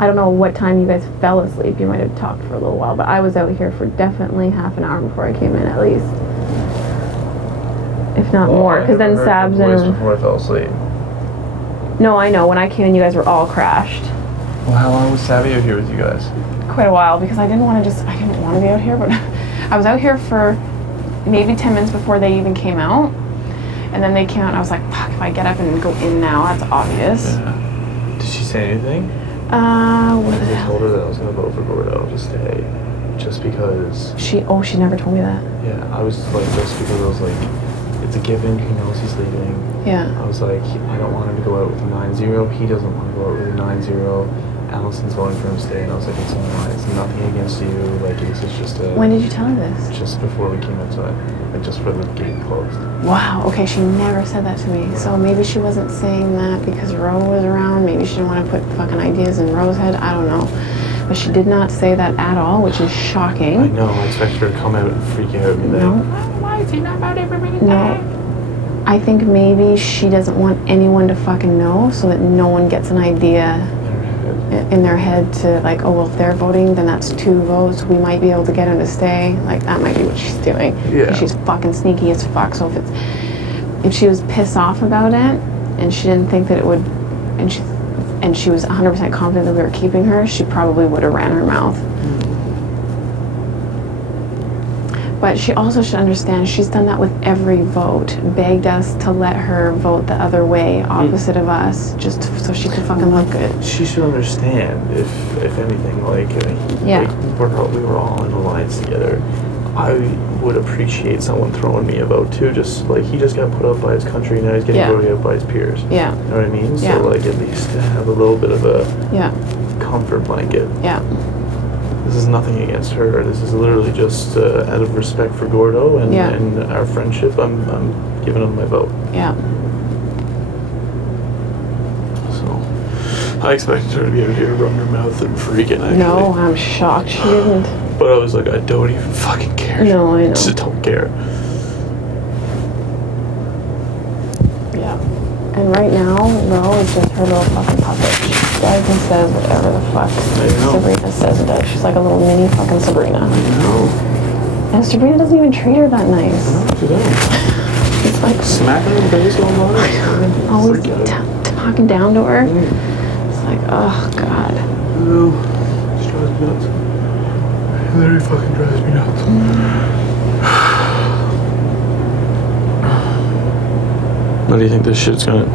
I don't know what time you guys fell asleep. You might have talked for a little while, but I was out here for definitely half an hour before I came in, at least. If not more, because then Sabs and... before I fell asleep. No, I know. When I came in, you guys were all crashed. Well, how long was Savvy out here with you guys? Quite a while, because I didn't want to be out here, but I was out here for maybe 10 minutes before they even came out. And then they came out and I was like, fuck, if I get up and go in now, that's obvious. Yeah. Did she say anything? What the I hell? told her that I was going to vote for Gordo to stay. Just because... She never told me that. Yeah, I was like, just because I was like, it's a given, he knows he's leaving. Yeah. I was like, I don't want him to go out with a 9-0. He doesn't want to go out with a 9-0. Allison's voting for him to stay, and I was like, it's nothing against you. Like, this is just a... When did you tell her this? Just before we came outside. Like, just before the gate closed. Wow, okay, she never said that to me. Yeah. So maybe she wasn't saying that because Ro was around. Maybe she didn't want to put fucking ideas in Ro's head. I don't know. But she did not say that at all, which is shocking. I know, I expected her to come out and freak out at me then. No. Why is he not about everybody? No. I think maybe she doesn't want anyone to fucking know so that no one gets an idea in their head to like, oh, well, if they're voting, then that's 2 votes. We might be able to get him to stay. Like, that might be what she's doing. Yeah. She's fucking sneaky as fuck. So if she was pissed off about it and she didn't think that it would, and she was 100% confident that we were keeping her, she probably would have ran her mouth. But she also should understand she's done that with every vote. Begged us to let her vote the other way, opposite of us, just so she could fucking look good. She should understand, if anything, like, yeah. Like we were all in alliance together. I would appreciate someone throwing me a vote too. Just like, he just got put up by his country, and now he's getting voted out by his peers. Yeah. You know what I mean? Yeah. So like, at least to have a little bit of a comfort blanket. Yeah. This is nothing against her. This is literally just out of respect for Gordo and our friendship. I'm giving him my vote. Yeah. So I expected her to be out here running her mouth and freaking. Actually. No, I'm shocked she didn't. But I was like, I don't even fucking care. No, I know. Just don't care. Yeah. And right now, Ro is just her little fucking puppet. She does and says whatever the fuck Sabrina says and does. She's like a little mini fucking Sabrina. I know. And Sabrina doesn't even treat her that nice. No, she doesn't. It's like smacking her in the face all the time. Always talking down to her. It's like, oh god. No, she drives me nuts. It literally fucking drives me nuts. What do you think this shit's gonna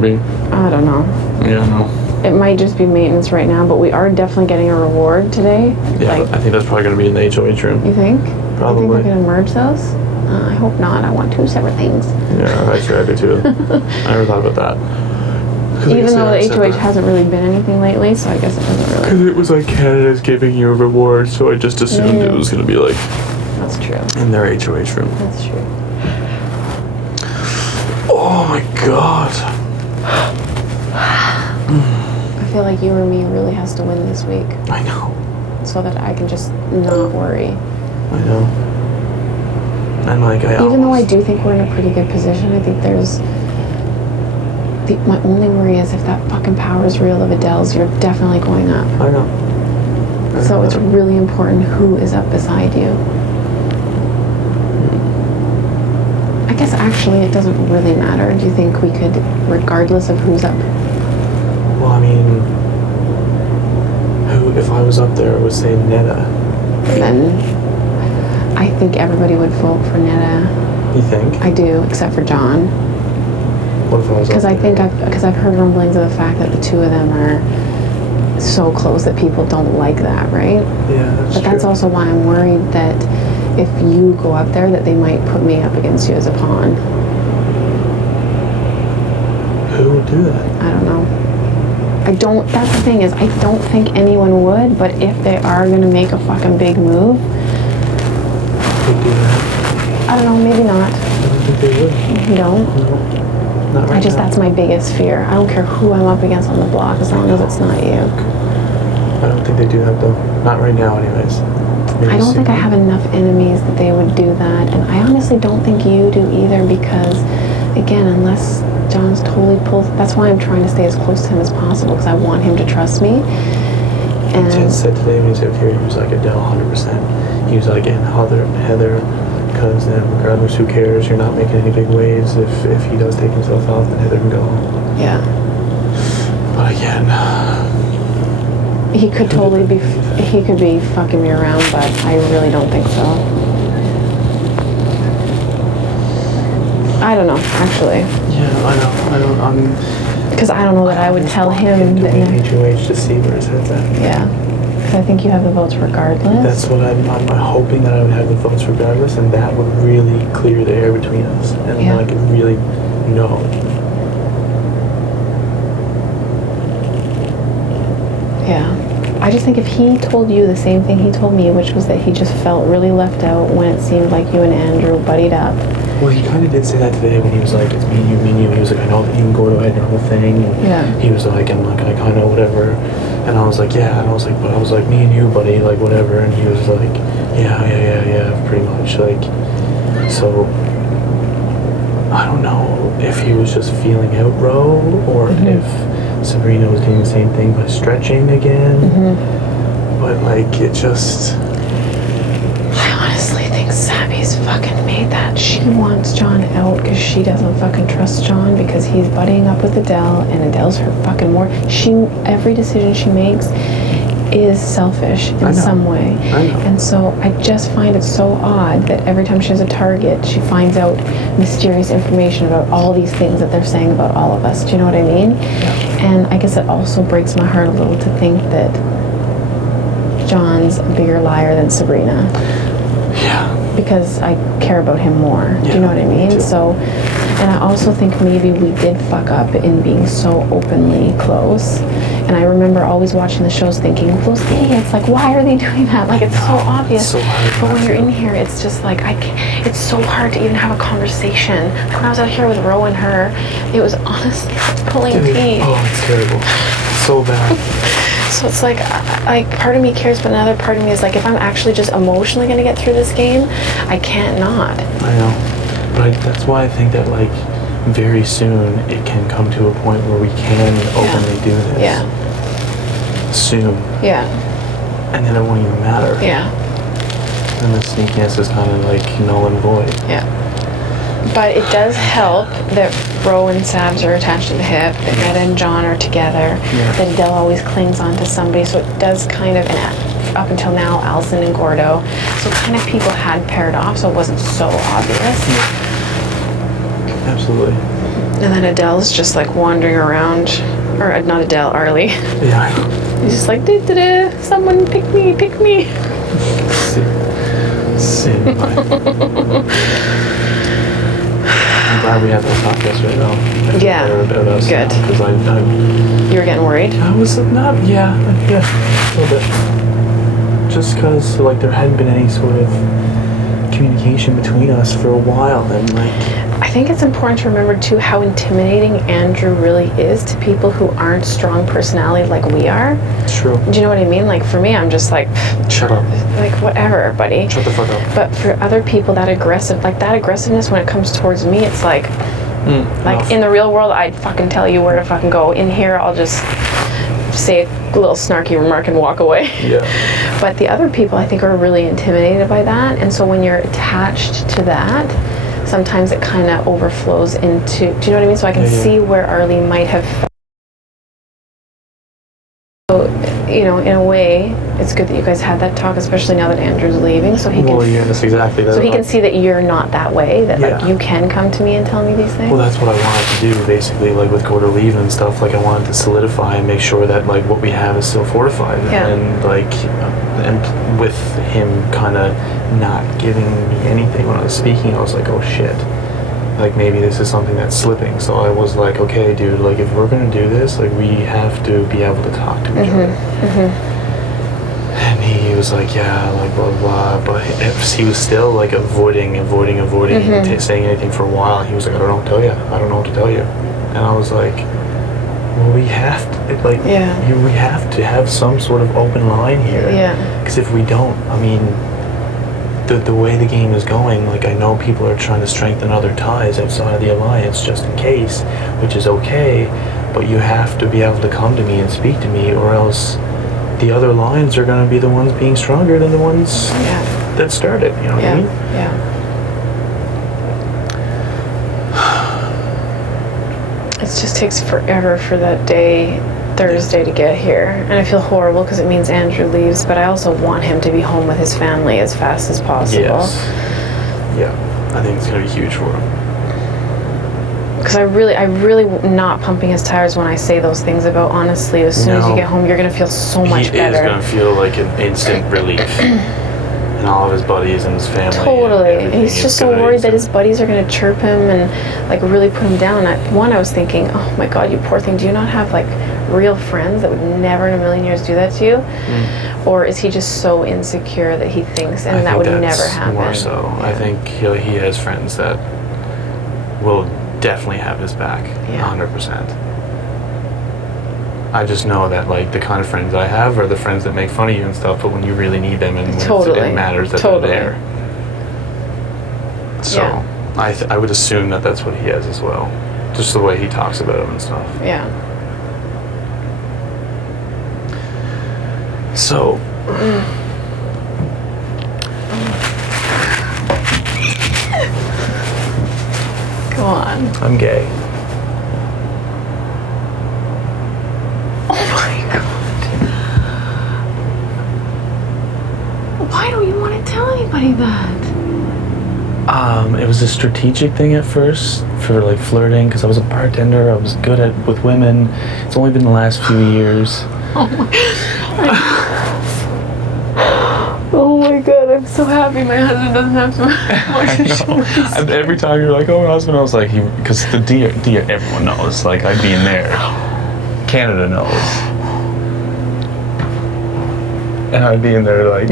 be? I don't know. Yeah, I know. It might just be maintenance right now, but we are definitely getting a reward today. Yeah, like, I think that's probably going to be in the HOH room. You think? Probably. You think we're going to merge those? I hope not. I want 2 separate things. Yeah, I do too. I never thought about that. Even though the HOH hasn't really been anything lately, so I guess it doesn't really... Because it was like Canada's giving you a reward, so I just assumed it was going to be like... That's true. In their HOH room. That's true. Oh my god. I feel like you or me really has to win this week. I know. So that I can just not worry. I know. And like Even though I do think we're in a pretty good position, I think there's... my only worry is if that fucking power is real of Adele's, you're definitely going up. I know. So it's really important who is up beside you. I guess actually it doesn't really matter. Do you think we could, regardless of who's up? Well, I mean, if I was up there, I would say Netta. Then I think everybody would vote for Netta. You think? I do, except for John. What if I was up there? Because I've heard rumblings of the fact that the 2 of them are so close that people don't like that, right? Yeah, that's true. But that's also why I'm worried that if you go up there, that they might put me up against you as a pawn. Who would do that? I don't know. That's the thing is, I don't think anyone would, but if they are going to make a fucking big move... They'd do that. I don't know, maybe not. I don't think they would. You don't? No. Not right now. That's my biggest fear. I don't care who I'm up against on the block, as long as it's not you. I don't think they do that, though. Not right now, anyways. Maybe I don't think I have enough enemies that they would do that, and I honestly don't think you do either, because, again, unless John's totally pulled... That's why I'm trying to stay as close to him as possible, because I want him to trust me. And Ted said today when he was out here, he was like, Adele, 100%. He was like, and Heather, because then regardless, who cares? You're not making any big waves. If he does take himself off, then Heather can go. yeah. But again, He could totally be, he could be fucking me around, but I really don't think so. I don't know, actually. yeah, I don't. Because I don't know that I would tell him to that. win HOH to see where his head's at. Yeah. Because I think you have the votes regardless. That's what I'm hoping that I would have the votes regardless, and that would really clear the air between us, and Yeah. then I could really know. Yeah. I just think if he told you the same thing he told me, which was that he just felt really left out when it seemed like you and Andrew buddied up. Well, he kind of did say that today when he was like, it's me and you. He was like, I know that you can go ahead and your whole thing. And Yeah. he was like, I'm like, I kind of whatever. And I was like, yeah. And I was like, but I was like, me and you, buddy, like whatever. And he was like, yeah, pretty much. Like, so I don't know if he was just feeling out Ro, or if Sabrina was doing the same thing by stretching again. But like, it just. I honestly think Savvy's fucking made that. She wants John out because she doesn't fucking trust John because he's buddying up with Adele and Adele's her fucking more. Every decision she makes is selfish in some way. I know. And so I just find it so odd that every time she has a target, she finds out mysterious information about all these things that they're saying about all of us. Do you know what I mean? Yeah. And I guess it also breaks my heart a little to think that John's a bigger liar than Sabrina. Yeah. Because I care about him more. Do you know what I mean? too. So, and I also think maybe we did fuck up in being so openly close. And I remember always watching the shows thinking, well, those idiots, like, why are they doing that? Like, it's so obvious. It's so hard But when not you're to. in here, it's just like, it's so hard to even have a conversation. Like when I was out here with Ro and her, it was honestly pulling teeth. Oh, it's terrible. So bad. So it's like part of me cares, but another part of me is like, if I'm actually just emotionally going to get through this game, I can't not. I know. But that's why I think that, like, very soon it can come to a point where we can openly do this. Yeah. Soon. Yeah. And then it won't even matter. Yeah. And the sneakiness is kind of like null and void. Yeah. But it does help that Ro and Sabs are attached to the hip, that Ned and John are together, that Adele always clings on to somebody, so it does kind of, and up until now, Alison and Gordo, so kind of people had paired off, so it wasn't so obvious. Absolutely. And then Adele's just like wandering around, or not Adele, Arlie. Yeah, I know. He's just like, da-da-da, someone pick me. Same. I'm glad we had that talk yesterday, though. Yeah, About us. good. Because You were getting worried? I was not, yeah, a little bit. Just because, like, there hadn't been any sort of communication between us for a while, and like. I think it's important to remember too how intimidating Andrew really is to people who aren't strong personality like we are. True. Do you know what I mean? Like for me, I'm just like, Shut up. like whatever, buddy. Shut the fuck up. But for other people, that aggressiveness when it comes towards me, it's like Enough. in the real world, I'd fucking tell you where to fucking go. In here, I'll just say a little snarky remark and walk away. Yeah. But the other people, I think, are really intimidated by that. And so when you're attached to that, sometimes it kind of overflows into, do you know what I mean? So I can see where Arlie might have felt. So, you know, in a way, it's good that you guys had that talk, especially now that Andrew's leaving, so he can. Well, yeah, that's exactly that. So he can see that you're not that way, that like Yeah. you can come to me and tell me these things. Well, that's what I wanted to do, basically, like with Gordo leaving and stuff. Like, I wanted to solidify and make sure that, like, what we have is still fortified. Yeah. And, like, and with him kind of not giving me anything when I was speaking, I was like, oh shit. Like, maybe this is something that's slipping. So I was like, okay, dude, like, if we're going to do this, like, we have to be able to talk to each other. And he was like, yeah, like, blah, blah, but he was still, like, avoiding, saying anything for a while. He was like, I don't know what to tell you. And I was like, well, we have to, like, we have to have some sort of open line here. Yeah. Because if we don't, I mean, the way the game is going, like, I know people are trying to strengthen other ties outside of the alliance just in case, which is okay, but you have to be able to come to me and speak to me, or else the other lines are going to be the ones being stronger than the ones Yeah. that started. You know what I Yeah. mean? Yeah. It just takes forever for that day, Thursday, to get here. And I feel horrible because it means Andrew leaves, but I also want him to be home with his family as fast as possible. Yes. Yeah. I think it's going to be huge for him. Because I really not pumping his tires when I say those things about, honestly, as soon as you No. get home, you're going to feel so much He is better. going to feel like an instant relief. And all of his buddies and his family. Totally. And And he's everything just is so gonna- worried that his buddies are going to chirp him and like really put him down. I was thinking, oh my God, you poor thing. Do you not have like real friends that would never in a million years do that to you? Or is he just so insecure that he thinks, and I that think would that's never happen? more so. I think he has friends that will definitely have his back. Yeah. 100%. I just know that like the kind of friends I have are the friends that make fun of you and stuff, but when you really need them and when Totally. it matters that Totally. they're there. So Yeah. I would assume that that's what he has as well. Just the way he talks about him and stuff. Yeah. So Go on. I'm gay. Oh my God. Why don't you want to tell anybody that? It was a strategic thing at first for like flirting because I was a bartender. I was good with women. It's only been the last few years. Oh my God, I'm so happy my husband doesn't have to watch his shows. And every time you're like, "Oh, my husband," I was like, because the deer, everyone knows. Like I'd be in there. Canada knows, and I'd be in there like.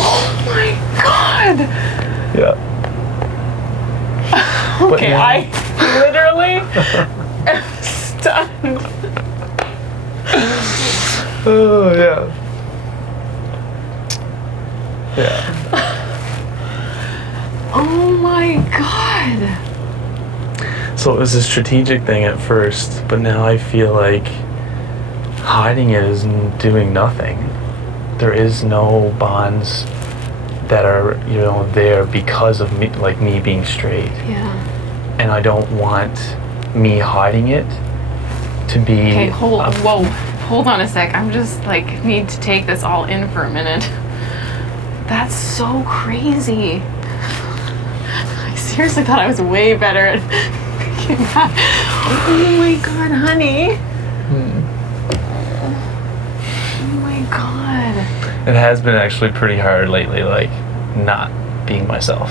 Oh my God. Yeah. Okay, now- I literally am stunned. Oh yeah. Yeah. Oh my God. So it was a strategic thing at first, but now I feel like hiding it is doing nothing. There is no bonds that are, there because of me, like me being straight. Yeah. And I don't want me hiding it to be. Okay, hold on a sec. I'm just like need to take this all in for a minute. That's so crazy. I seriously thought I was way better at picking that. Oh my God, honey. Oh my God. It has been actually pretty hard lately, like not being myself.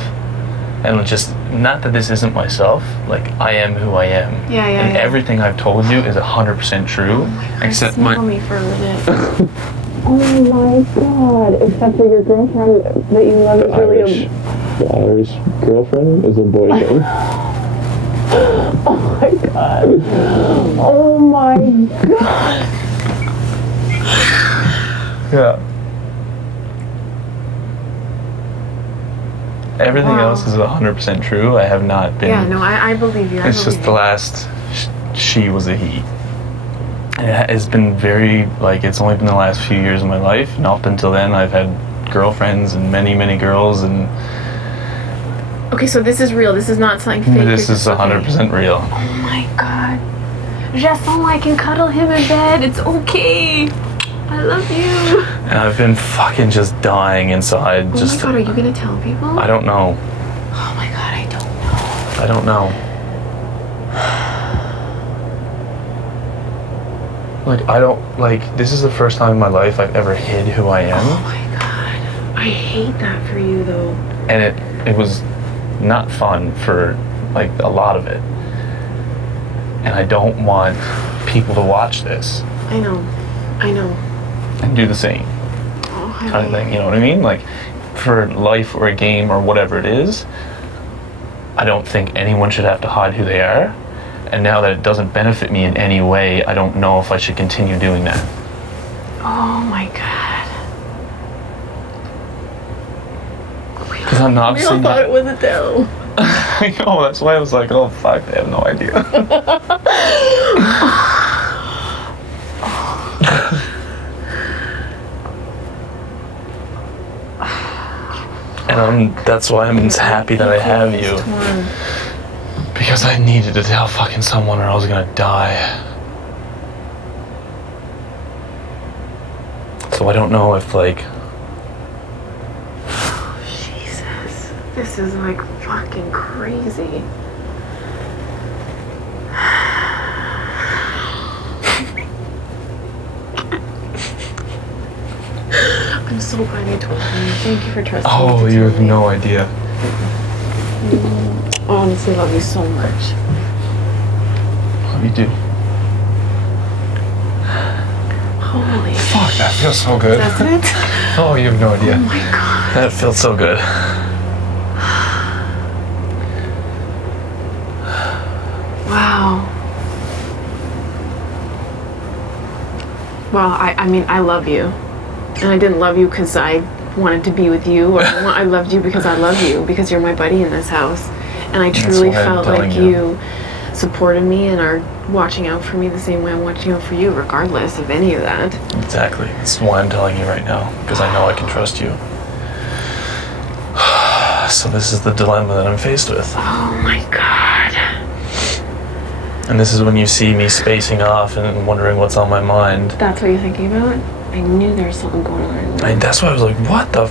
And just, not that this isn't myself, like I am who I am. Yeah, And yeah. everything I've told you is 100% true. Oh my God, except snuggle my. me for a minute. Oh my God. Except for your girlfriend that you love is really The Irish girlfriend is a boyfriend. Oh my God. Oh my God. Yeah. Everything Wow. else is 100% true. I have not been. Yeah, no, I believe you. It's just the last. She was a he. It has been very it's only been the last few years of my life, and up until then, I've had girlfriends and many, many girls, and Okay, so this is real. This is not something fake. this is 100% real. Oh my God. Jason, I can cuddle him in bed. It's okay. I love you. And I've been fucking just dying inside. Oh my God, are you gonna tell people? I don't know. Oh my God, I don't know. I don't know. This is the first time in my life I've ever hid who I am. Oh my God. I hate that for you though. And it was not fun for a lot of it. And I don't want people to watch this I know. and do the same Oh, kind of thing. You know what I mean? Like for life or a game or whatever it is, I don't think anyone should have to hide who they are. And now that it doesn't benefit me in any way, I don't know if I should continue doing that. Oh my God. Because I'm We obviously all thought not. it was Adele. I know, that's why I was like, oh fuck, I have no idea. And that's why I'm happy that I have you. Because I needed to tell fucking someone or I was gonna die. So I don't know if like... Jesus. This is like fucking crazy. I'm so glad you told me. Thank you for trusting me. Oh, to you tell have me. no idea. I honestly love you so much. Love you too. Holy Fuck, that feels so good. That's it? Oh, you have no idea. Oh my god. That feels so good. Wow. Well, I mean, I love you. And I didn't love you because I wanted to be with you. Or I loved you because I love you, because you're my buddy in this house. And I truly why I'm felt like telling you supported me and are watching out for me the same way I'm watching out for you, regardless of any of that. Exactly. That's why I'm telling you right now, because I know I can trust you. So this is the dilemma that I'm faced with. Oh my god. And this is when you see me spacing off and wondering what's on my mind. That's what you're thinking about? I knew there was something going on. That's why I was like, what the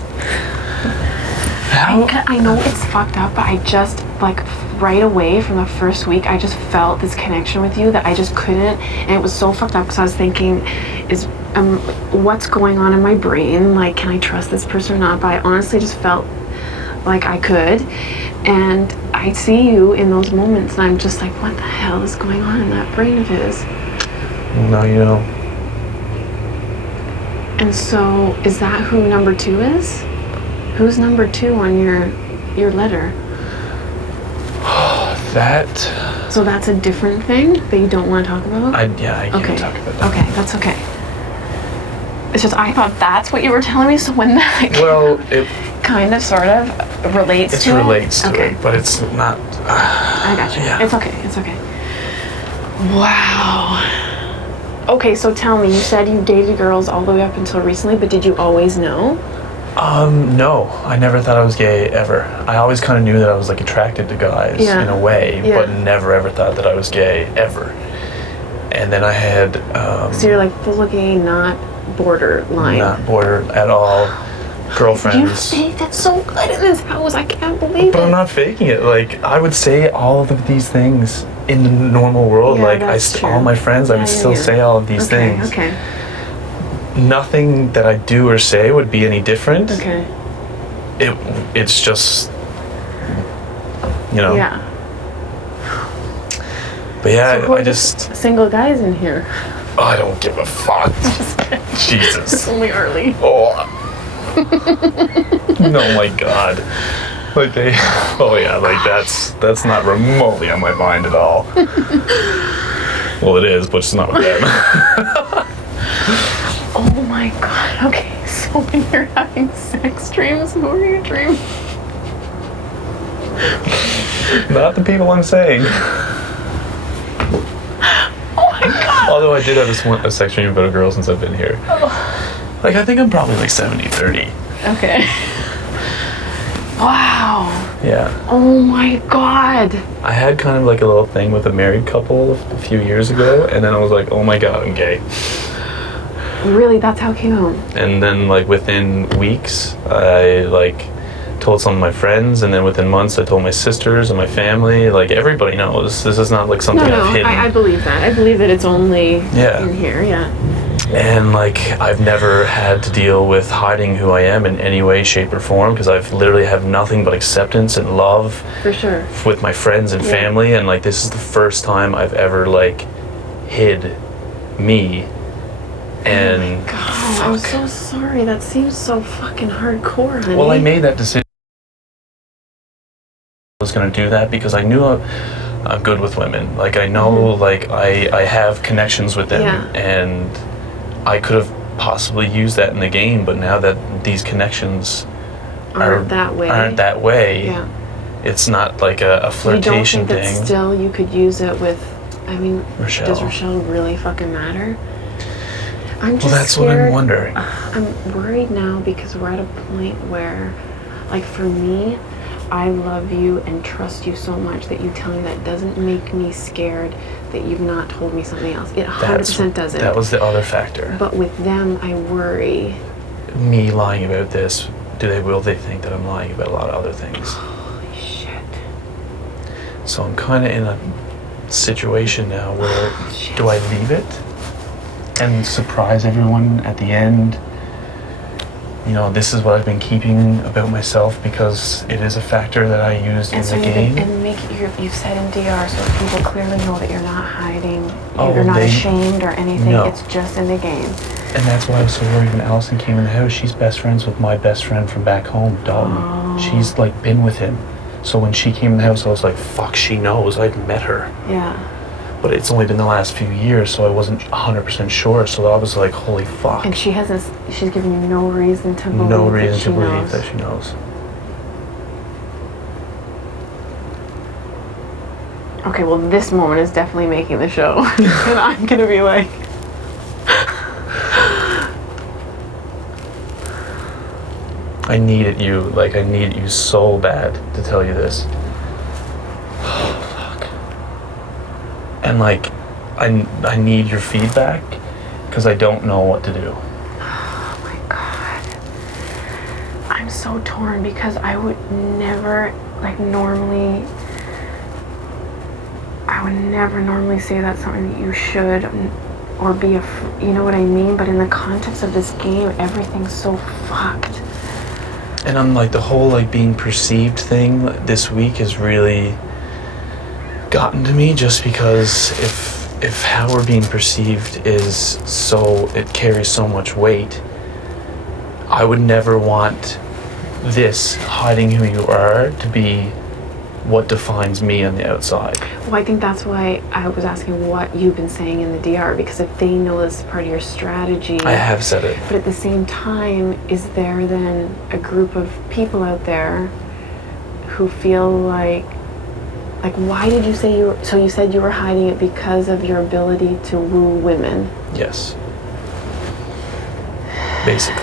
How? I know it's fucked up, but I just, like, right away from the first week, I just felt this connection with you that I just couldn't. And it was so fucked up because I was thinking, what's going on in my brain? Like, can I trust this person or not? But I honestly just felt like I could. And I see you in those moments, and I'm just like, what the hell is going on in that brain of his? No, you know. And so, is that who number 2 is? Who's number 2 on your letter? That... So that's a different thing that you don't want to talk about? I can't Okay. talk about that. Okay, that's okay. It's just I thought that's what you were telling me, so when that Well, it kind of sort of relates to relates it. to Okay. it, but it's not... I got you. Yeah. It's okay. It's okay. Wow. Okay, so tell me, you said you dated girls all the way up until recently, but did you always know? No, I never thought I was gay ever. I always kind of knew that I was like attracted to guys Yeah. in a way, Yeah. but never ever thought that I was gay ever. And then I had So you're like full gay, not borderline. not border at all You girlfriends. faked it so good in this house. I can't believe But it. I'm not faking it. Like I would say all of these things in the normal world. Yeah, Like that's true. all my friends, I would still say all of these Okay, things. Okay. Nothing that I do or say would be any different. Okay. It's just, you know. Yeah. But yeah, So who I are the just single guys in here. I don't give a fuck. It's Jesus. only early. Oh. Oh my god. Like they. Oh yeah, like that's not remotely on my mind at all. Well, it is, but it's not with them. Oh my god. Okay, so when you're having sex dreams, who are you dreaming? Not the people I'm saying. Oh my god. Although I did have a sex dream about a girl since I've been here. Like I think I'm probably like 70-30. Okay. Wow. Yeah. Oh my god. I had kind of like a little thing with a married couple a few years ago, and then I was like, oh my god, I'm gay. Really, that's how it came out. And then like within weeks, I like told some of my friends, and then within months I told my sisters and my family. Like everybody knows. This is not like something No, I've hidden. I believe that. I believe that it's only Yeah. in here, yeah. And like I've never had to deal with hiding who I am in any way, shape, or form, because I've literally have nothing but acceptance and love For sure. with my friends and Yeah. family. And like this is the first time I've ever like hid me. And God, I'm so sorry. That seems so fucking hardcore, honey. well, I made that decision. I was gonna do that because I knew I'm good with women. Like I know, like I have connections with them, Yeah. and I could have possibly used that in the game. But now that these connections aren't that way. Aren't that way. Yeah. It's not like a flirtation you don't think thing. that still you could use it with, I mean, Rochelle. does Rochelle really fucking matter? I'm just Well, that's scared. what I'm wondering. I'm worried now because we're at a point where, like for me, I love you and trust you so much that you tell me that doesn't make me scared that you've not told me something else. It 100% doesn't. That was the other factor. But with them, I worry. Me lying about this, will they think that I'm lying about a lot of other things? Holy shit. So I'm kind of in a situation now where Shit. do I leave it and surprise everyone at the end? You know, this is what I've been keeping about myself because it is a factor that I used in the game. And make it, you've said in DR so people clearly know that you're not hiding, Oh, you're not they- ashamed or anything. No. It's just in the game. And that's why I was so worried when Allison came in the house. She's best friends with my best friend from back home, Dalton. Oh. She's like been with him. So when she came in the house, I was like, fuck, she knows. I've met her. Yeah. But it's only been the last few years, so I wasn't 100% sure. So I was like, holy fuck. And she's given you no reason to believe No that reason she to believe knows. that she knows. Okay, well, this moment is definitely making the show. And I'm gonna be like, I needed you. Like, I needed you so bad to tell you this. Oh, fuck. And, like, I need your feedback because I don't know what to do. oh my God. I'm so torn because I would never, like, normally, I would never normally say that's something that you should or be, you know what I mean? But in the context of this game, everything's so fucked. And I'm like, the whole like being perceived thing this week has really gotten to me just because if how we're being perceived is so, it carries so much weight, I would never want this hiding who you are to be what defines me on the outside. Well, I think that's why I was asking what you've been saying in the DR, because if they know this is part of your strategy. I have said it. But at the same time, is there then a group of people out there who feel like why did you say so you said you were hiding it because of your ability to woo women? Yes. Basically.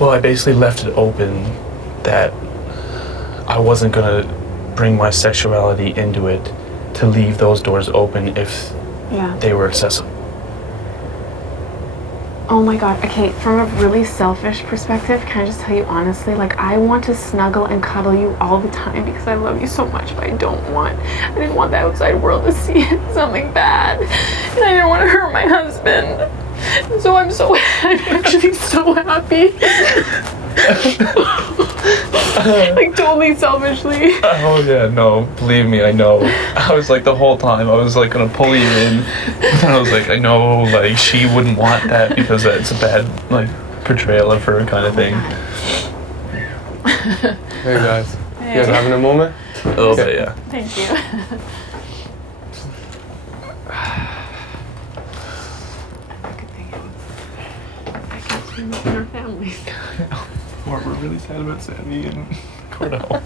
Well, I basically left it open that I wasn't going to bring my sexuality into it to leave those doors open if Yeah. they were accessible. Oh my God. Okay, from a really selfish perspective, can I just tell you honestly, like I want to snuggle and cuddle you all the time because I love you so much, but I didn't want the outside world to see something bad. And I didn't want to hurt my husband. So I'm actually so happy. Like totally selfishly. Oh yeah, no, believe me, I know. I was like the whole time, I was like gonna pull you in, and I was like, I know, like she wouldn't want that because that's a bad like portrayal of her kind of thing. Hey guys, you guys having a moment? A little bit, yeah. Thank you. Good thing I can't swim in our family. We're really sad about Sandy and Cordell.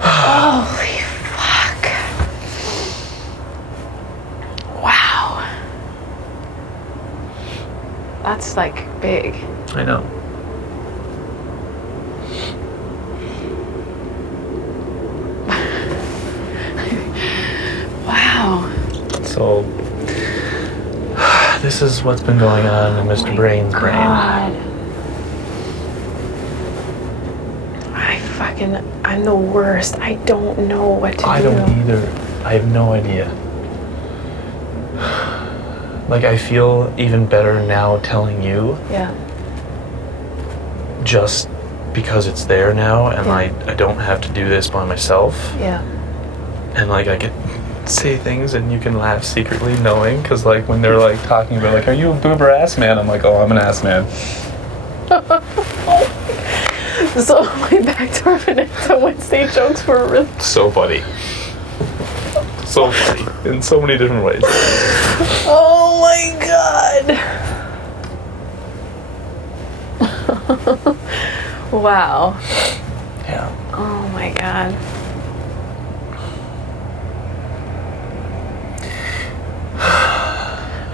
Holy fuck. Wow. That's like big. I know. Wow. So, this is what's been going on in Mr. Brain's brain. God. I'm the worst. I don't know what to do. I don't either. I have no idea. Like, I feel even better now telling you Yeah. just because it's there now and Yeah. I don't have to do this by myself. Yeah. And like I can say things and you can laugh secretly knowing, because like when they're like talking about like, are you a boober ass man? I'm like, oh, I'm an ass man. So my back to our Vanessa Wednesday jokes were really. So funny. So funny in so many different ways. Oh my God. Wow. Yeah. Oh my god.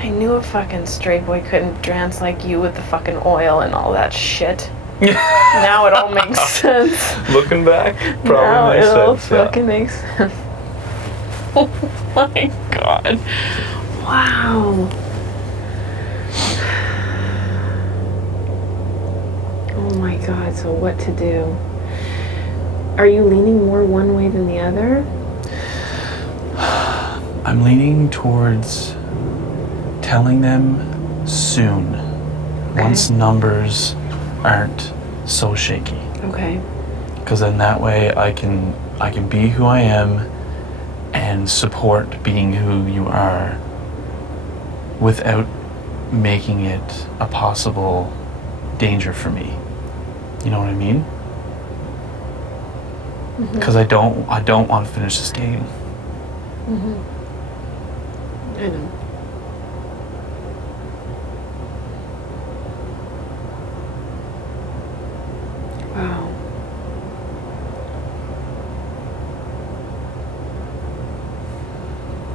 I knew a fucking straight boy couldn't dance like you with the fucking oil and all that shit. Now it all makes sense. Looking back, Now probably it makes all sense. Yeah. fucking makes sense. Oh my god. Wow. Oh my god, so what to do? Are you leaning more one way than the other? I'm leaning towards telling them soon, once numbers aren't so shaky. Okay. Because then that way I can be who I am and support being who you are without making it a possible danger for me. You know what I mean? Because I don't want to finish this game. I know. Wow.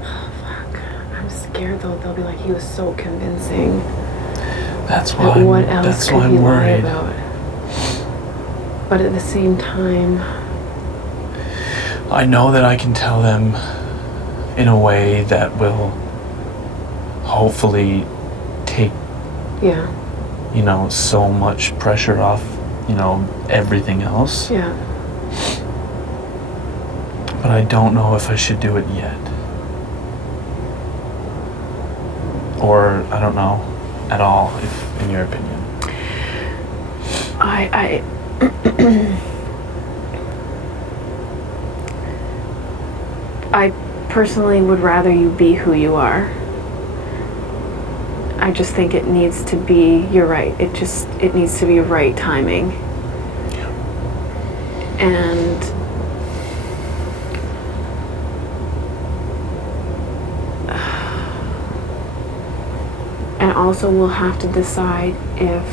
Oh, fuck. I'm scared though. They'll be like, he was so convincing. That's Like, why. what else That's could why he I'm lie worried. about? But at the same time, I know that I can tell them in a way that will hopefully take, yeah, so much pressure off, everything else. yeah. But I don't know if I should do it yet. Or I don't know at all, if in your opinion. I I personally would rather you be who you are. I just think it needs to be, you're right, it needs to be right timing. Yeah. And also we'll have to decide if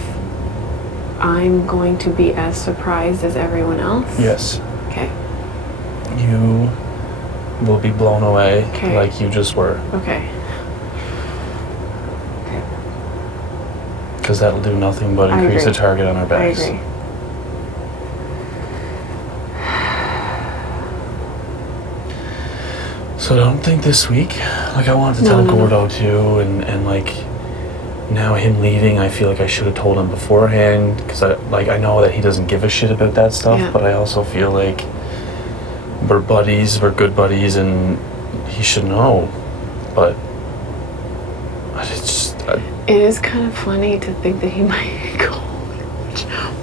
I'm going to be as surprised as everyone else. Yes. Okay. You will be blown away Okay. like you just were. Okay. Okay. Because that'll do nothing but I increase the agree. target on our I backs. agree. So I don't think this week. Like I wanted to tell No. Gordo too, and like now him leaving, I feel like I should have told him beforehand because I know that he doesn't give a shit about that stuff, Yeah. but I also feel like we're buddies, we're good buddies, and he should know. But It is kind of funny to think that he might go,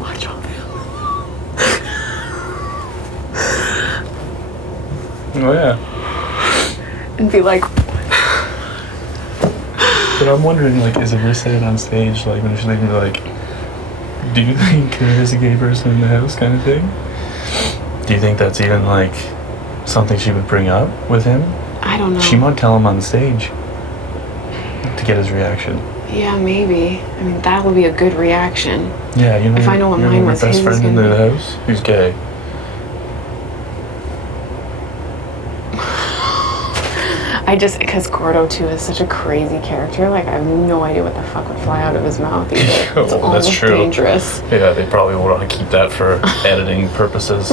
watch all this. oh yeah. And be like, But I'm wondering, like, is ever said on stage, like, when she's leaving, like, do you think there is a gay person in the house, kind of thing? Do you think that's even, like, something she would bring up with him? I don't know. She might tell him on stage to get his reaction. Yeah, maybe. I mean, that would be a good reaction. Yeah, you know. If I know what mine was, your best his was friend in gonna the be- house who's gay. Because Gordo too is such a crazy character, like I have no idea what the fuck would fly out of his mouth either. It's Well, that's almost true. dangerous. Yeah, they probably want to keep that for editing purposes.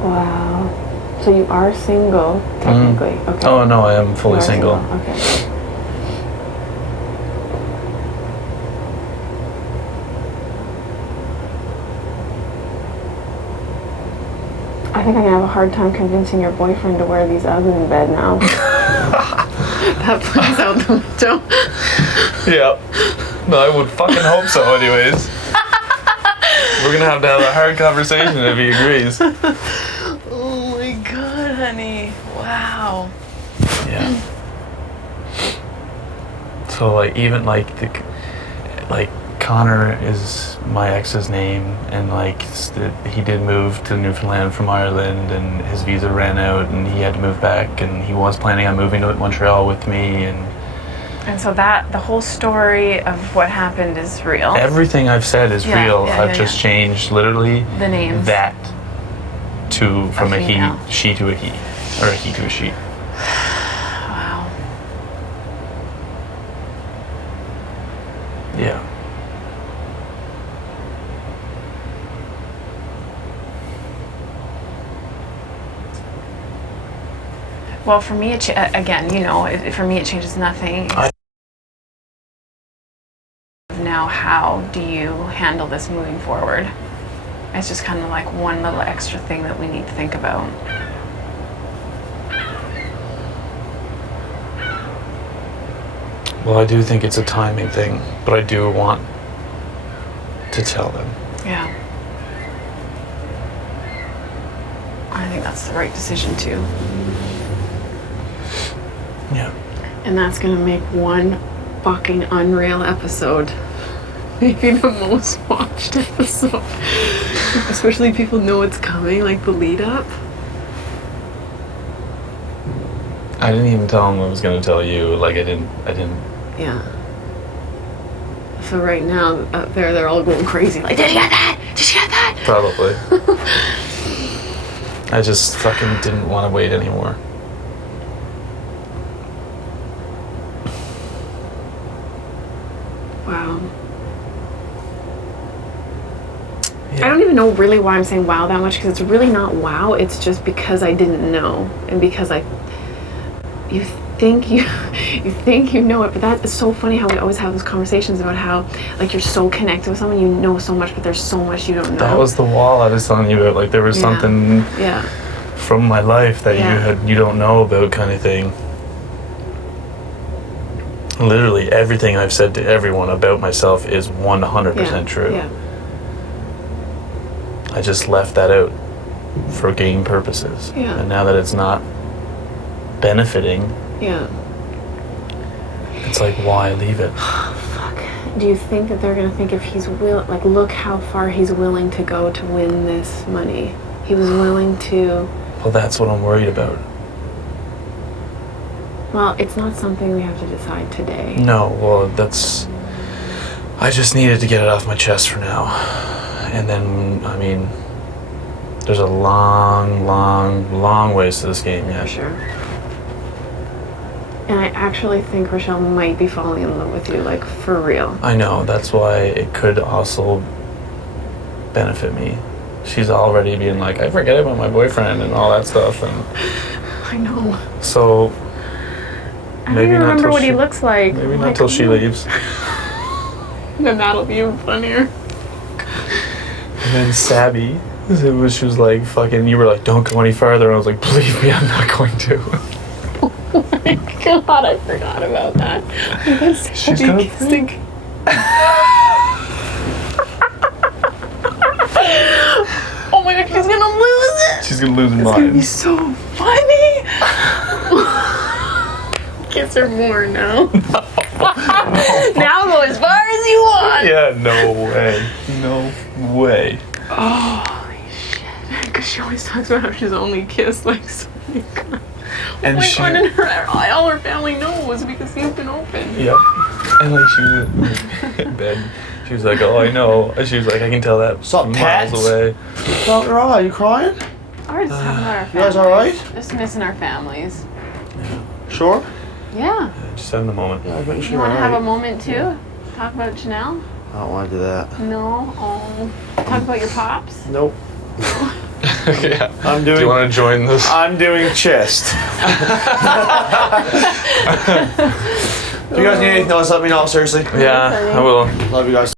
Wow. So you are single, technically. Okay. Oh no, I am You fully are single. Okay. I think I'm gonna have a hard time convincing your boyfriend to wear these Uggs in bed now. That plays out the window. Yeah. No, I would fucking hope so anyways. We're gonna have a hard conversation if he agrees. Oh my god, honey. Wow. Yeah. So like even like Connor is my ex's name, and like he did move to Newfoundland from Ireland, and his visa ran out, and he had to move back, and he was planning on moving to Montreal with me, and And so that the whole story of what happened is real. Everything I've said is Yeah, real. yeah, I've yeah, just yeah. changed literally The names. that to from a he, female. she to a he, or a he to a she. Wow. Yeah. Well, for me, again, you know, for me, it changes nothing. Now, how do you handle this moving forward? It's just kind of like one little extra thing that we need to think about. Well, I do think it's a timing thing, but I do want to tell them. Yeah. I think that's the right decision too. Yeah. And that's gonna make one fucking unreal episode. Maybe the most watched episode. Especially if people know it's coming, like the lead up. I didn't even tell him I was gonna tell you. Like I didn't. Yeah. So right now, out there, they're all going crazy. Like, did you get that? Did you get that? Probably. I just fucking didn't want to wait anymore. Wow. Yeah. I don't even know really why I'm saying wow that much, because it's really not wow. It's just because I didn't know, and because you think you know it, but that is so funny how we always have those conversations about how like you're so connected with someone, you know so much, but there's so much you don't know. That was the wall I was telling you about. Like there was something Yeah. from my life that you don't know about, kind of thing. Literally everything I've said to everyone about myself is 100% true. Yeah. I just left that out for game purposes. Yeah. And now that it's not benefiting, Yeah. it's like, why leave it? Fuck. Do you think that they're gonna think if he's like, look how far he's willing to go to win this money? He was willing to. Well, that's what I'm worried about. Well, it's not something we have to decide today. No, well, I just needed to get it off my chest for now. And then, I mean, there's a long, long, long ways to this game yet. For sure. And I actually think Rochelle might be falling in love with you, like, for real. I know, that's why it could also benefit me. She's already being like, I forget about my boyfriend and all that stuff, and I know. so I don't maybe even not remember till what he she- looks like. maybe I'm not like, till she oh. leaves. Then that'll be even funnier. And then Sabby, she was like, fucking, you were like, don't go any farther. And I was like, believe me, I'm not going to. Oh my god, I forgot about that. She's gonna think. Oh my god, she's gonna lose it. She's gonna lose her It's gonna be mind. so funny. Kiss her more now. Now go as far as you want. Yeah, no way. No way. Oh, holy shit. Because she always talks about how she's only kissed like so many guys. And Oh my she- god, and all her family knows because he's been open. Yep. And like she was in bed. She was like, oh, I know. And she was like, I can tell that What's up, miles Tats? away. What's wrong? Are you crying? We're just talking about our families. You guys alright? Just missing our families. Sure. Yeah. Just having a moment. Yeah, I bet You you're want to have a alright. moment too? Talk about Janelle? I don't want to do that. No. Oh. Talk about your pops? Nope. Yeah. I'm Do you doing. want to join this? I'm doing chest. If you guys need anything else, let me know. Seriously. Yeah, I will. Love you guys.